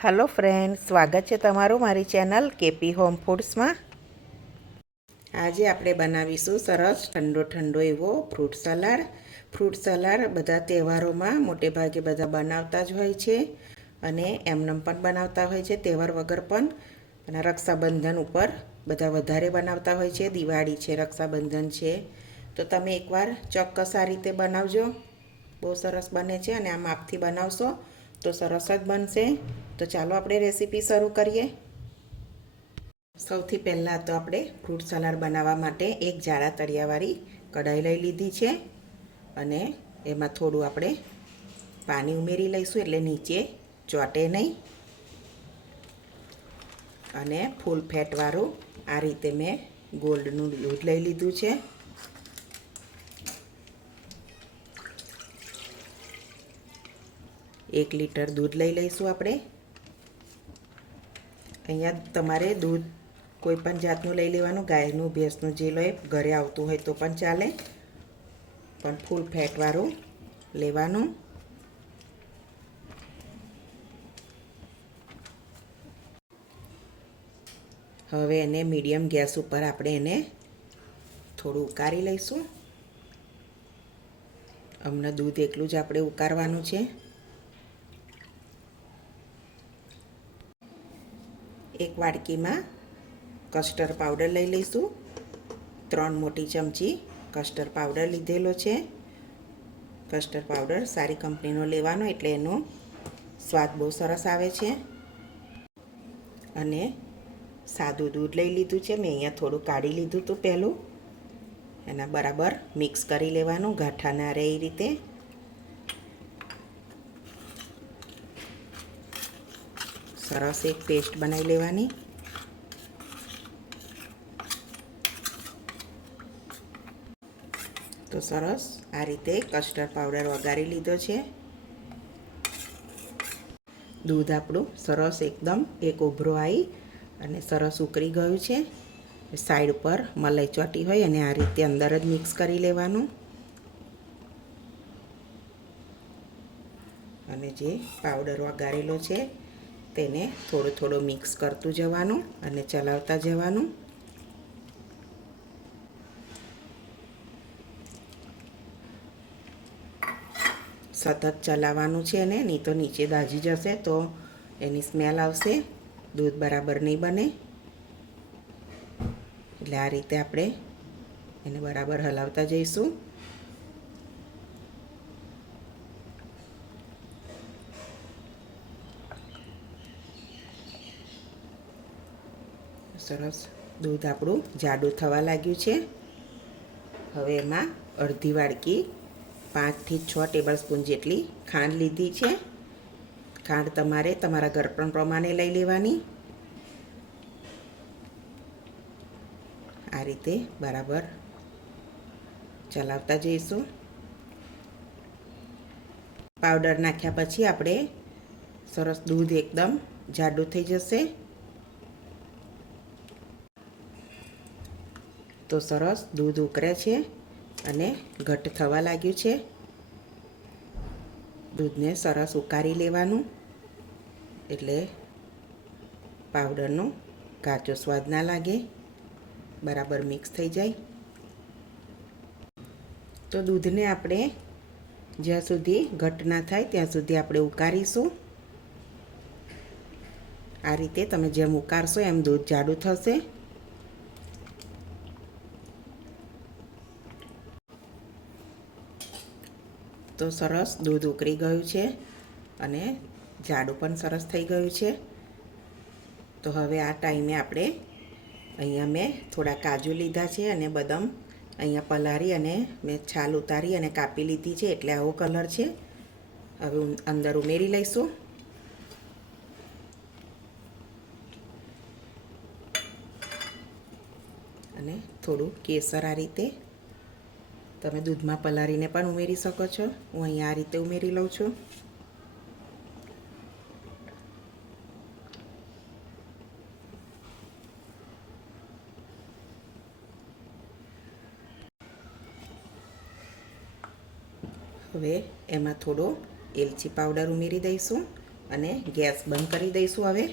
Hello friends, स्वागत है तमारू मारी चैनल केपी होम फूड्स में। आज आपणे बनावीशुं सरस ठंडो ठंडो एवो फ्रूट सलाड। फ्रूट सलाड बधा तहेवारों में मोटे भागे बधा बनावता ज होय छे अने एमनेम पण बनावता होय छे, तहेवार वगर पण। अने रक्षाबंधन उपर बधा वधारे बनावता होय छे। दिवाળી छे, रक्षाबंधन छे, तो तमे एकवार चोक्कस आ रीते बनावजो। बहु सरस बने छे अने आ मापथी बनावशो तो सरस ज बनशे। तो चालो આપણે રેસીપી શરૂ કરીએ। સૌથી પહેલાં તો આપણે ફ્રૂટ સલાડ બનાવવા માટે એક જાડા તળિયાવાળી કઢાઈ લઈ લીધી છે અને એમાં થોડું આપણે પાણી ઉમેરી લઈશું એટલે નીચે ચોંટે નહીં। અને ફૂલ ફેટવાળું આ રીતે મેં ગોલ્ડનું દૂધ લઈ લીધું છે। 1 લીટર દૂધ લઈ લઈશું આપણે। અહીંયા તમારે દૂધ કોઈ પણ જાતનું લઈ લેવાનું, ગાયનું, ભેંસનું જે લો ઘરે આવતું હોય તો પણ ચાલે, પણ ફૂલ ફેટવાળું લેવાનું। હવે એને મીડિયમ ગેસ ઉપર આપણે એને થોડું ઉકાળી લઈશું। હમણાં દૂધ એકલું જ આપણે ઉકાળવાનું છે। એક વાડકીમાં કસ્ટર્ડ પાવડર લઈ લઈશું। 3 મોટી ચમચી કસ્ટર્ડ પાવડર લીધેલો છે। કસ્ટર્ડ પાવડર સારી કંપનીનો લેવાનો એટલે એનો સ્વાદ બહુ સરસ આવે છે। અને સાદું દૂધ લઈ લીધું છે મેં, અહીંયા થોડું કાઢી લીધું હતું પહેલું। એના બરાબર મિક્સ કરી લેવાનું, ગાંઠા ના રહે એ રીતે। સરસ એક પેસ્ટ બનાવી લેવાની। તો સરસ આ રીતે કસ્ટર્ડ પાવડર વઘારી લીધો છે। દૂધ આપણું સરસ એકદમ એક ઉભરો આવી અને સરસ ઉકળી ગયું છે। સાઈડ પર મલાઈ ચોટી હોય અને આ રીતે અંદર જ મિક્સ કરી લેવાનું। અને જે પાવડર વઘારેલો છે તેને થોડો થોડો મિક્સ કરતું જવાનું અને ચલાવતા જવાનું। સતત ચલાવવાનું છે એને, નહીં તો નીચે દાજી જશે તો એની સ્મેલ આવશે, દૂધ બરાબર નહીં બને। એટલે આ રીતે આપણે એને બરાબર હલાવતા જઈશું। સરસ દૂધ આપણું જાડું થવા લાગ્યું છે। હવે એમાં અડધી વાડકી 5 થી 6 ટેબલસ્પૂન જેટલી ખાંડ લીધી છે। ખાંડ તમારે તમારા ગળપણ પ્રમાણે લઈ લેવાની। આ રીતે બરાબર ચલાવતા જઈશું। પાવડર નાખ્યા પછી આપણે સરસ દૂધ એકદમ જાડું થઈ જશે। તો સરસ દૂધ ઉકળે છે અને ઘટ થવા લાગ્યું છે। દૂધને સરસ ઉકાળી લેવાનું એટલે પાવડરનો કાચો સ્વાદ ના લાગે, બરાબર મિક્સ થઈ જાય। તો દૂધને આપણે જ્યાં સુધી ઘટ ના થાય ત્યાં સુધી આપણે ઉકાળીશું। આ રીતે તમે જેમ ઉકાળશો એમ દૂધ જાડું થશે। તો સરસ દૂધ ઉકળી ગયું છે અને જાડું પણ સરસ થઈ ગયું છે। તો હવે આ ટાઈમે આપણે અહીંયા મેં થોડા કાજુ લીધા છે અને બદામ અહીંયા પલાળી અને મેં છાલ ઉતારી અને કાપી લીધી છે એટલે આવો કલર છે। હવે અંદર ઉમેરી લઈશું। અને થોડું કેસર આ રીતે તમે દૂધમાં પલાળીને પણ ઉમેરી શકો છો, હું અહીંયા આ રીતે ઉમેરી લઉં છું। હવે એમાં થોડો એલચી પાવડર ઉમેરી દઈશું અને ગેસ બંધ કરી દઈશું. હવે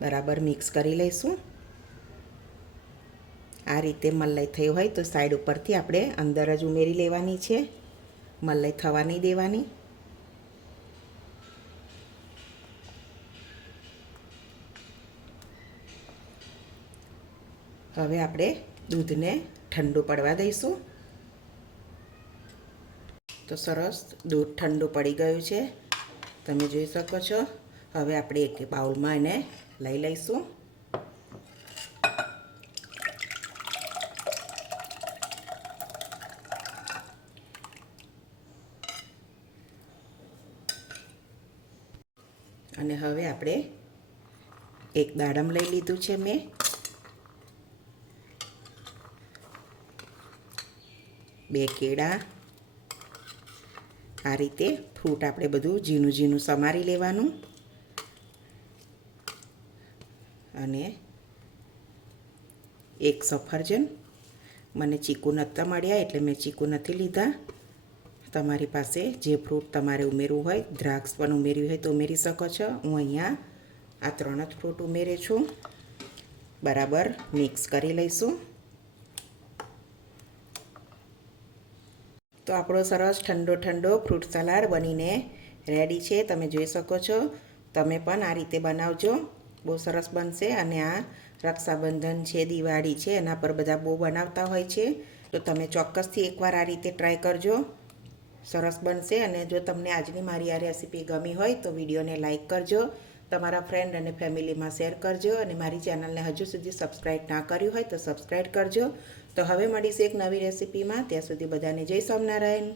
બરાબર મિક્સ કરી લઈશું. આ રીતે મલાઈ થઈ હોય તો સાઈડ ઉપરથી આપણે અંદર જ ઉમેરી લેવાની છે. મલાઈ થવા નહીં દેવાની. હવે આપણે દૂધને ઠંડુ પડવા દઈશું. તો સરસ દૂધ ઠંડુ પડી ગયું છે, તમે જોઈ શકો છો. હવે આપણે એક બાઉલમાં એને લઈ લઈશું. અને હવે આપણે એક દાડમ લઈ લીધું છે મેં. બે કેળા. આ રીતે ફ્રૂટ આપણે બધું ઝીણું ઝીણું સમારી લેવાનું. અને એક સફરજન. મને ચીકુ નહોતા મળ્યા એટલે મેં ચીકુ નથી લીધા. તમારી પાસે જે ફ્રૂટ તમારે ઉમેરવું હોય, દ્રાક્ષ પણ ઉમેરવી હોય તો ઉમેરી શકો છો. હું અહીંયા આ 3 જ ફ્રૂટ ઉમેરે છું. બરાબર મિક્સ કરી લઈશું. તો આપણો સરસ ઠંડો ઠંડો ફ્રૂટ સલાડ બનીને રેડી છે, તમે જોઈ શકો છો. તમે પણ આ રીતે બનાવજો, બહુ સરસ બનશે. અને આ રક્ષાબંધન છે, દિવાળી છે, એના પર બધા બહુ બનાવતા હોય છે. તો તમે ચોક્કસથી એકવાર આ રીતે ટ્રાય કરજો, સરસ બનશે. અને જો તમને આજની મારી આ રેસીપી ગમી હોય તો વિડીયોને લાઈક કરજો, તમારા ફ્રેન્ડ અને ફેમિલીમાં શેર કરજો. અને મારી ચેનલને હજુ સુધી સબસ્ક્રાઈબ ના કર્યું હોય તો સબસ્ક્રાઈબ કરજો. તો હવે મળીશું એક નવી રેસીપીમાં. ત્યાં સુધી બધાને જય સ્વામિનારાયણ.